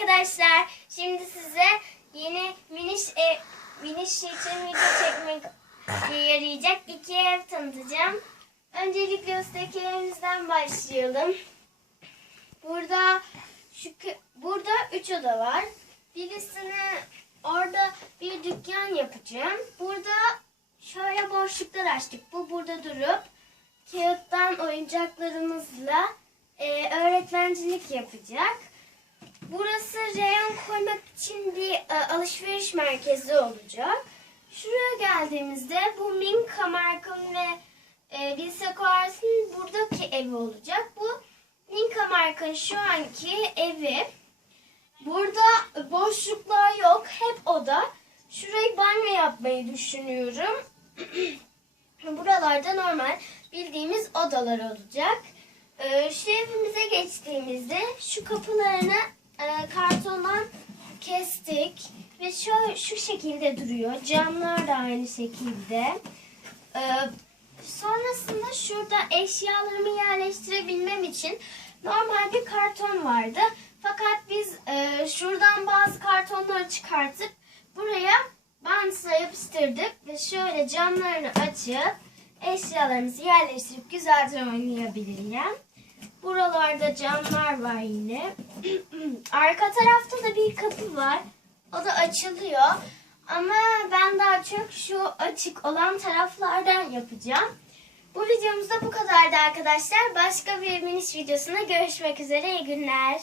arkadaşlar. Şimdi size yeni miniş ev, miniş için video çekmek yarayacak iki ev tanıtacağım. Öncelikle üstteki evimizden başlayalım. Burada şu burada üç oda var. Birisini orada bir dükkan yapacağım. Burada şöyle boşluklar açtık. Bu burada durup kağıttan oyuncaklarımızla e, öğretmencilik yapacak. Burası reyon koymak için bir e, alışveriş merkezi olacak. Şuraya geldiğimizde bu Minka markanın ve e, Bilseko buradaki evi olacak. Bu Minka markanın şu anki evi. Burada boşluklar yok. Hep oda. Şurayı banyo yapmayı düşünüyorum. Buralarda normal bildiğimiz odalar olacak. Ee, şu evimize geçtiğimizde şu kapılarını e, kartondan kestik ve şu şu şekilde duruyor. Camlar da aynı şekilde. Ee, sonrasında şurada eşyalarımı yerleştirebilmem için normal bir karton vardı. Fakat biz e, şuradan bazı kartonları çıkartıp buraya bantla yapıştırdık ve şöyle camlarını açıp eşyalarımızı yerleştirip güzelce oynayabilirim. Buralarda camlar var yine. Arka tarafta da bir kapı var. O da açılıyor. Ama ben daha çok şu açık olan taraflardan yapacağım. Bu videomuzda bu kadardı arkadaşlar. Başka bir miniş videosunda görüşmek üzere. İyi günler.